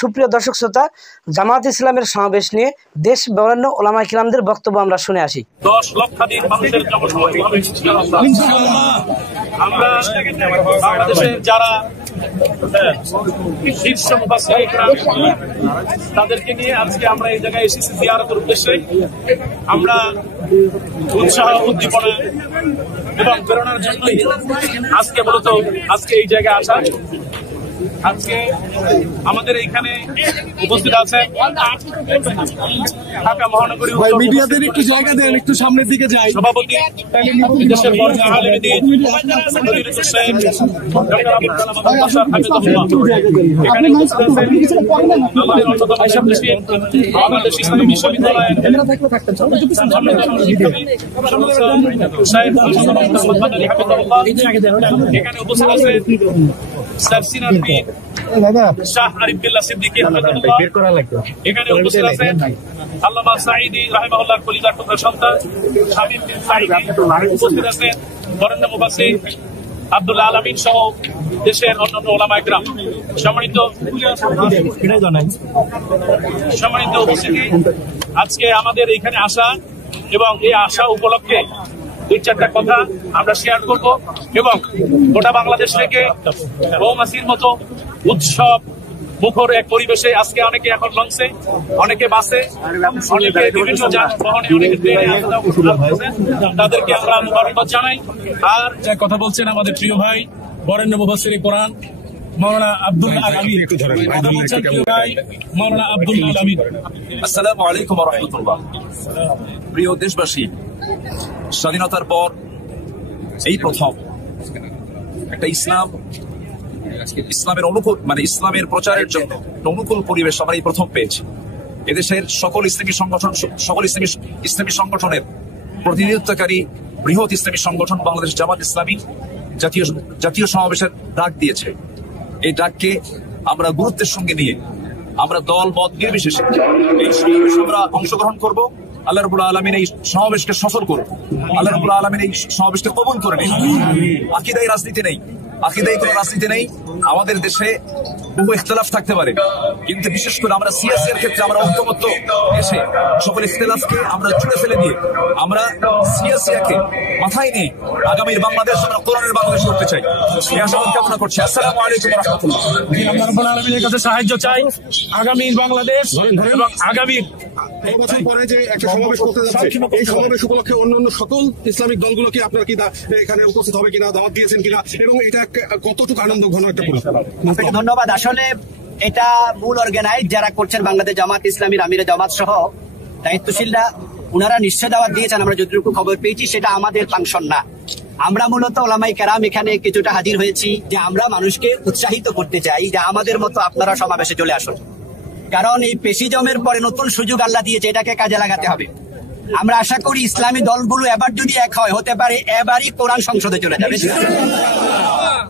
সুপ্রিয় দর্শক শ্রোতা, জামাত ইসলামের সমাবেশ নিয়ে দেশ বরেণ্য ওলামায়ে কিরামদের বক্তব্য আমরা শুনে আসি। 10 লক্ষাধিক মানুষের আমরা বাংলাদেশের যারা শীর্ষ মুফাসসিরিন তাদেরকে নিয়ে আজকে আমরা এই জায়গায় এসেছি জিয়ারতের উদ্দেশ্যে। আমরা উৎসাহ উদ্দীপনা এবং প্রেরণার জন্যই আজকে মূলত এই জায়গায় আসা। আজকে আমাদের এখানে উপস্থিত আছে ঢাকা মহানগরী মিডিয়াদের একটু জায়গা দেন, একটু সামনের দিকে যাই। সভাপতি দেশের বর্জ্য আলেম দ্বীন ডক্টর আবুল কালাম আজাদ বাশার হাফিজাহুল্লাহ, এখানে উপস্থিত আছেন আমাদের অন্যতম শিক্ষাবিদ বাংলাদেশ ইসলামী বিশ্ববিদ্যালয়ের এখানে উপস্থিত আছেন সাবসিনার পীর শাহ আরিফ বিল্লাহ সিদ্দিকী হাফিজাহুল্লাহ, এখানে উপস্থিত আছেন আল্লামা সাঈদী রাহিমাহুল্লাহর কলিজার টুকরা সন্তান শামীম বিন সাঈদী, উপস্থিত আছেন বরেণ্য মুফাসসির আব্দুল্লাহ আলামিন সহ দেশের অন্যান্য ওলামায়ে কিরাম। সম্মানিত উপস্থিতি, আজকে আমাদের এখানে আসা এবং এই আসা উপলক্ষে 2-4টা কথা আমরা শেয়ার করব এবং গোটা বাংলাদেশ থেকে মৌমাছির মতো উৎসব মুখর এক পরিবেশে আজকে অনেকে এখন লঞ্চে, অনেকে বাসে, অনেকে বিভিন্ন যানবাহনে, অনেকে ট্রেনে তাদেরকে আমরা মুবারকবাদ জানাই। আর যে কথা বলছেন আমাদের প্রিয় ভাই বরেণ্য মুফাসসিরে কোরআন মাওলানা আব্দুল আলামিন, মাওলানা আব্দুল আলামিন। আসসালামু আলাইকুম ওয়া রাহমাতুল্লাহ। প্রিয় দেশবাসী, স্বাধীনতার পর এই প্রথম একটা ইসলামের অনুকূল ইসলামের প্রচারের জন্য অনুকূল পরিবেশ আমরা এই প্রথম পেয়েছি। এদেশের সকল ইসলামী সংগঠনের প্রতিনিধিত্বকারী বৃহৎ ইসলামী সংগঠন বাংলাদেশ জামাত ইসলামী জাতীয় সমাবেশের ডাক দিয়েছে। এই ডাককে আমরা গুরুত্বের সঙ্গে নিয়ে আমরা দল মত নির্বিশেষে এই সমাবেশে আমরা অংশগ্রহণ করব। আল্লাহ রাব্বুল আলামিন এই সমাবেশকে সফল করুন। আল্লাহ রাব্বুল আলামিন এই সমাবেশকে কবুল করে নিন। আকীদায় রাজনীতি নেই, আকীদায় কোনো রাজনীতি নেই। আমাদের দেশে বহু ইখতিলাফ থাকতে পারে, কিন্তু বিশেষ করে আমরা সিয়াসির ক্ষেত্রে আমরা ঐক্যমত্য এসে সকল ইখতিলাফকে আমরা জুড়ে ফেলে দিয়ে আমরা সিয়াসিয়াকে মাথায় নিয়ে আগামীর বাংলাদেশ আমরা কোরআনের বাংলাদেশ করতে চাই। এই আশাবাদ কামনা করছি। আসসালামু আলাইকুম ওয়া রাহমাতুল্লাহ। আল্লাহ রাব্বুল আলামিনের কাছে সাহায্য চাই আগামীর বাংলাদেশ এবং আগামীর বছর পরে যে একটা সমাবেশ করতে যাচ্ছে, এই সমাবেশ উপলক্ষে অন্যান্য সকল ইসলামিক দলগুলোকে আপনারা কি এখানে উপস্থিত হবে কিনা, দাওয়াত দিয়েছেন কিনা, এবং এটা কতটুকু আনন্দ ঘন একটা আপনাকে ধন্যবাদ। আসলে এটা মূল অর্গানাইজ যারা করছেন বাংলাদেশ জামাত ইসলামীর আমিরে জামাত সহ দায়িত্বশীলরা, ওনারা নিশ্চয় দাওয়াত দিয়েছেন। আমরা যতটুকু খবর পেয়েছি সেটা আমাদের ফাংশন না। আমরা মূলত ওলামায়ে কেরাম এখানে কিছুটা হাজির হয়েছি যে আমরা মানুষকে উৎসাহিত করতে চাই যে আমাদের মতো আপনারা সমাবেশে চলে আসুন, কারণ এই পেশিজমের পরে নতুন সুযোগ আল্লাহ দিয়েছে, এটাকে কাজে লাগাতে হবে। আমরা আশা করি ইসলামী দলগুলো এবার যদি এক হয়, হতে পারে এবারই কোরআন সংসদে চলে যাবে।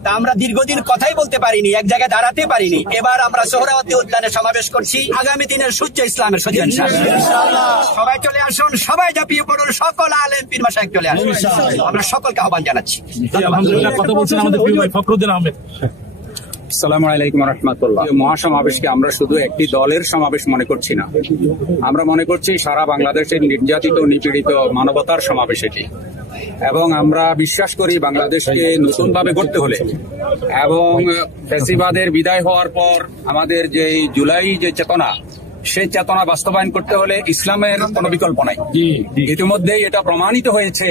তা আমরা দীর্ঘদিন কথাই বলতে পারিনি, এক জায়গায় দাঁড়াতে পারিনি। এবার আমরা সোহরাওয়ার্দী উদ্যানে সমাবেশ করছি। আগামী দিনের সূর্য ইসলামের সূর্য ইনশাআল্লাহ। সবাই চলে আসুন, সবাই ঝাঁপিয়ে পড়ুন, সকল আলেম পীর মাশায়েখ চলে আসুন। আমরা সকলকে আহ্বান জানাচ্ছি। আলহামদুলিল্লাহ। কথা বলছেন আমাদের প্রিয় ভাই ফখরুদ্দিন আহমেদ। আসসালামু আলাইকুম ওয়া রাহমাতুল্লাহ। মহাসমাবেশকে আমরা শুধু একটি দলের সমাবেশ মনে করছি না, আমরা মনে করছি সারা বাংলাদেশের নির্যাতিত নিপীড়িত মানবতার সমাবেশ এটি। এবং আমরা বিশ্বাস করি বাংলাদেশকে নতুনভাবে গড়তে হলে এবং ফ্যাসিবাদের বিদায় হওয়ার পর আমাদের যে জুলাই যে চেতনা, সেই চেতনা বাস্তবায়ন করতে হলে ইসলামের কোনো বিকল্প নাই। ইতিমধ্যেই এটা প্রমাণিত হয়েছে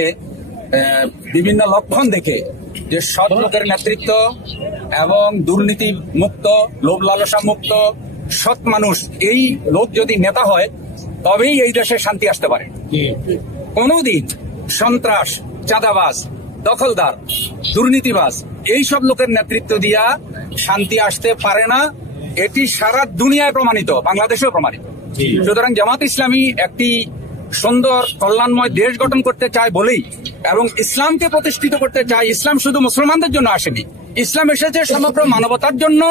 বিভিন্ন লক্ষণ দেখে যে সৎ লোকের নেতৃত্ব এবং দুর্নীতি মুক্ত, লোভ লালসা মুক্ত সৎ মানুষ, এই লোক যদি নেতা হয় তবেই এই দেশে শান্তি আসতে পারে। কোনদিন সন্ত্রাস, চাঁদাবাজ, দখলদার, দুর্নীতিবাজ এইসব লোকের নেতৃত্ব দিয়া শান্তি আসতে পারে না। এটি সারা দুনিয়ায় প্রমাণিত, বাংলাদেশেও প্রমাণিত। সুতরাং জামাত ইসলামী একটি সুন্দর কল্যাণময় দেশ গঠন করতে চায় বলেই এবং ইসলামকে প্রতিষ্ঠিত করতে চায়। ইসলাম শুধু মুসলমানদের জন্য আসেনি, ইসলাম এসেছে সমগ্র মানবতার জন্য।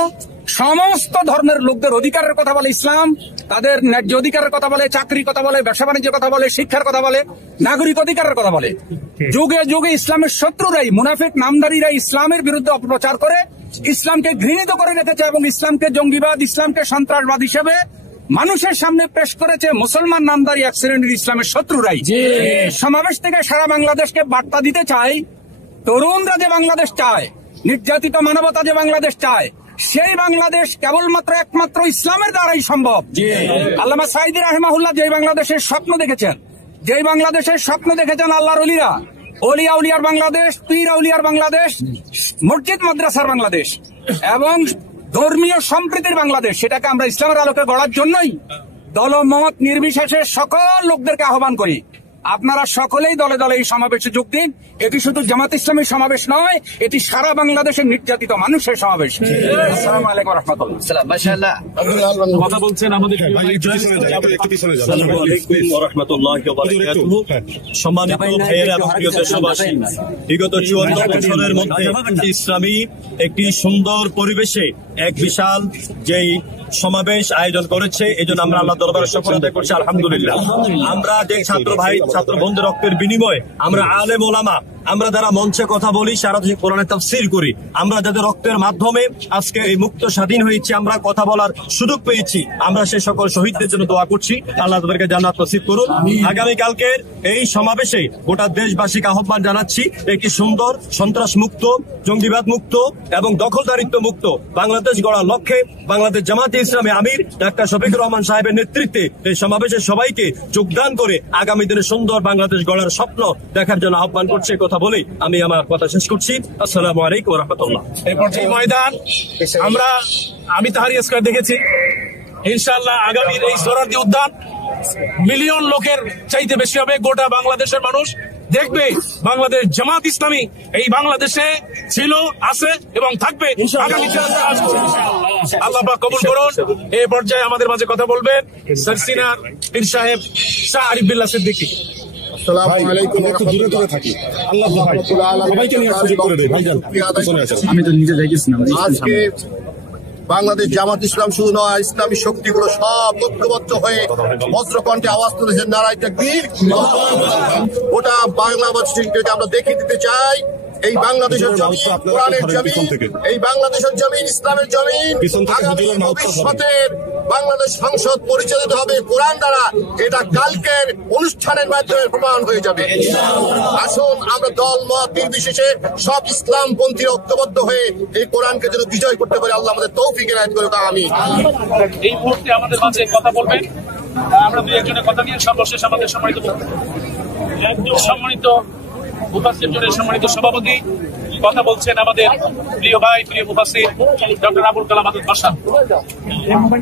সমস্ত ধর্মের লোকদের অধিকারের কথা বলে ইসলাম, তাদের ন্যায্য অধিকারের কথা বলে, চাকরির কথা বলে, ব্যবসা বাণিজ্যের কথা বলে, শিক্ষার কথা বলে, নাগরিক অধিকারের কথা বলে। যুগে যুগে ইসলামের শত্রুরাই, মুনাফিক নামদারীরা ইসলামের বিরুদ্ধে অপপ্রচার করে ইসলামকে ঘৃণিত করে রেখেছে এবং ইসলামকে জঙ্গিবাদ, ইসলামকে সন্ত্রাসবাদ হিসেবে মানুষের সামনে পেশ করেছে মুসলমান নামদারি এক শ্রেণীর ইসলামের শত্রুরাই। সমাবেশ থেকে সারা বাংলাদেশকে বার্তা দিতে চাই, তরুণরা যে বাংলাদেশ চায়, নির্যাতিত মানবতা যে বাংলাদেশ চায়, সেই বাংলাদেশ কেবলমাত্র একমাত্র ইসলামের দ্বারাই সম্ভব। আল্লামা সাঈদী রাহিমাহুল্লাহ যেই বাংলাদেশের স্বপ্ন দেখেছেন, যেই বাংলাদেশের স্বপ্ন দেখেছেন আল্লাহর ওলিরা, ওলিয়া উলিয়ার বাংলাদেশ, পীর আউলিয়ার বাংলাদেশ, মসজিদ মাদ্রাসার বাংলাদেশ এবং ধর্মীয় সম্প্রীতির বাংলাদেশ, সেটাকে আমরা ইসলামের আলোকে গড়ার জন্যই দলমত নির্বিশেষে সকল লোকদেরকে আহ্বান করি, আপনারা সকলেই দলে দলে এই সমাবেশে যোগ দিন। এটি শুধু জামাত ইসলামীর সমাবেশ নয়, এটি সারা বাংলাদেশের নির্যাতিত মানুষের সমাবেশ। আসসালামু আলাইকুম ওয়া রাহমাতুল্লাহ। মাশাআল্লাহ কথা বলছেন আমাদের সম্মানিত ভাইয়েরা এবং প্রিয় দেশবাসী, বিগত ৭৪ বছরের মধ্যে ইসলামী একটি সুন্দর পরিবেশে এক বিশাল যেই সমাবেশ আয়োজন করেছে, এই জন্য আমরা আল্লাহ দরবারে শুকর আদায় করছি, আলহামদুলিল্লাহ। আমরা যে ছাত্র ভাই ছাত্র বন্ধুদের রক্তের বিনিময়ে আমরা আলেম ওলামা, আমরা যারা মঞ্চে কথা বলি, সারা দেশে কোরআনের তাফসীর করি, আমরা যাদের রক্তের মাধ্যমে আজকে এই মুক্ত স্বাধীন হয়েছি, আমরা কথা বলার সুযোগ পেয়েছি, আমরা সেই সকল শহীদদের জন্য দোয়া করছি, আল্লাহ তাদেরকে জান্নাত নসিব করুন। আগামীকালকের এই সমাবেশে গোটা দেশবাসীকে আহ্বান জানাচ্ছি একটি সুন্দর সন্ত্রাস মুক্ত, জঙ্গিবাদ মুক্ত এবং দখলদারিত্ব মুক্ত বাংলাদেশ গড়ার লক্ষ্যে বাংলাদেশ জামাতে ইসলামী আমির ডাক্তার শফিকুর রহমান সাহেবের নেতৃত্বে এই সমাবেশে সবাইকে যোগদান করে আগামী দিনে সুন্দর বাংলাদেশ গড়ার স্বপ্ন দেখার জন্য আহ্বান করছে। কথা বলে আমি আমার কথা শেষ করছি। আসসালামু আলাইকুম ওয়া রাহমাতুল্লাহ। এরপর এই ময়দান আমি তাহারি স্কয়ার দেখেছি, ইনশাআল্লাহ আগামীর এই সোহরাওয়ার্দী উদ্যান মিলিয়ন লোকের চাইতে বেশি হবে। গোটা বাংলাদেশের মানুষ দেখবে বাংলাদেশ জামাত ইসলামী এই বাংলাদেশে ছিল, আছে এবং থাকবে। আল্লাহ পাক কবুল করুন। এই পর্যায়ে আমাদের মাঝে কথা বলবেন সরসিনার পীর সাহেব শাহ আরিফ বিল্লাহ সিদ্দিকী। আসসালামু আলাইকুম। একটু দূরে দূরে থাকি। আল্লাহ রাব্বুল আলামিন সবাইকে নিয়ে সুযোগ করে দেন। ভাইজান আমি তো নিজে যাইতেছি না। আজকে বাংলাদেশ জামাত ইসলাম শুধু নয়, ইসলামী শক্তিগুলো সব ঐক্যবদ্ধ হয়ে বজ্রকণ্ঠে আওয়াজ তুলেছেন নারায়ে তাকবীর। ওটা বাংলাদেশকে আমরা দেখিয়ে দিতে চাই এই বাংলাদেশের জমিন কোরআনের জমিন, এই বাংলাদেশের জমিন ইসলামের জমিন। আগামী ভবিষ্যতের বাংলাদেশ সংসদ পরিচালিত হবে কোরআন দ্বারা, এটা কালকের অনুষ্ঠানের মাধ্যমে প্রমাণ হয়ে যাবে। আসুন আমরা দল মত নির্বিশেষে সব ইসলামপন্থী ঐক্যবদ্ধ হয়ে এই কোরআনকে যেন বিজয় করতে পারে, আল্লাহ আমাদের তৌফিক এনায়েত করুক। আমিন। এই মুহূর্তে আমাদের মাঝে কথা বলবেন, আমরা দুই একজনের কথা নিয়ে সর্বশেষ আমাদের সম্মানিত মুফাসসির জনের সম্মানিত সভাপতি কথা বলছেন আমাদের প্রিয় ভাই, প্রিয় মুফাসসির ডক্টর আবুল কালাম আজাদ বাশা।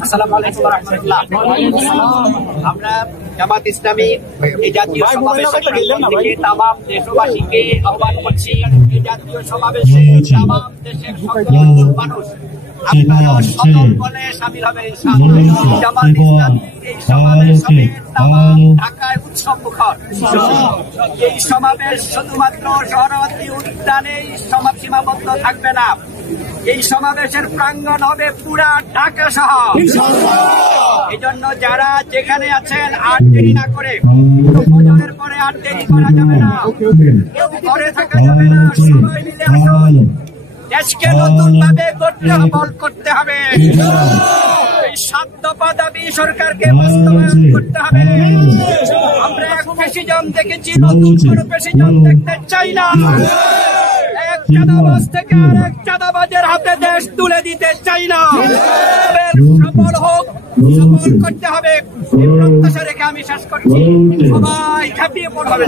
আসসালামু আলাইকুম ওয়া রাহমাতুল্লাহ। আমরা জামাত ইসলামী এই জাতীয় সমাবেশে তামাম দেশবাসীকে আহ্বান করছি, এই জাতীয় সমাবেশে তামাম দেশের সকল মানুষ আপনারা সকল বলে শামিল হবেন ইনশাআল্লাহ। জামাত ইসলামী এই সমাবেশ হবে তামাম ঢাকায় উৎসব মুখর। এই সমাবেশ শুধুমাত্র সোহরাওয়ার্দী উদ্যানেই সীমাবদ্ধ থাকবে না, এই সমাবেশের প্রাঙ্গণ হবে পুরা ঢাকা শহর। এই জন্য যারা যেখানে আছেন আর দেরি না করে, ফজরের পরে আর দেরি করা যাবে না, কেউ ঘরে থাকা যাবে না, সবাই মিলে আসুন। দেশকে নতুন ভাবে করতে হবে, এই ৭ দফা দাবি সরকারকে বাস্তবায়ন করতে হবে। আমরা এক ফ্যাসিজম দেখেছি, নতুন কোনো ফ্যাসিজম দেখতে চাই না। এক চাঁদাবাজ থেকে আরেক চাঁদাবাজের হাতে দেশ তুলে দিতে চাই না। সফল হোক, সফল করতে হবে, এই প্রত্যাশা রেখে আমি শেষ করছি। সবাই ঝাঁপিয়ে পড়বে।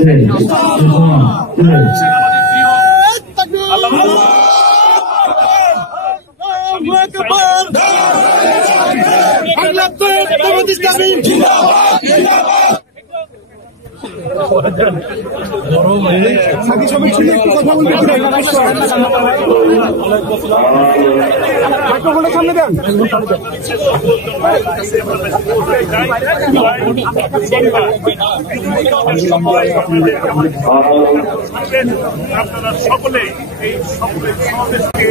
আপনারা সকলে এই সমাবেশকে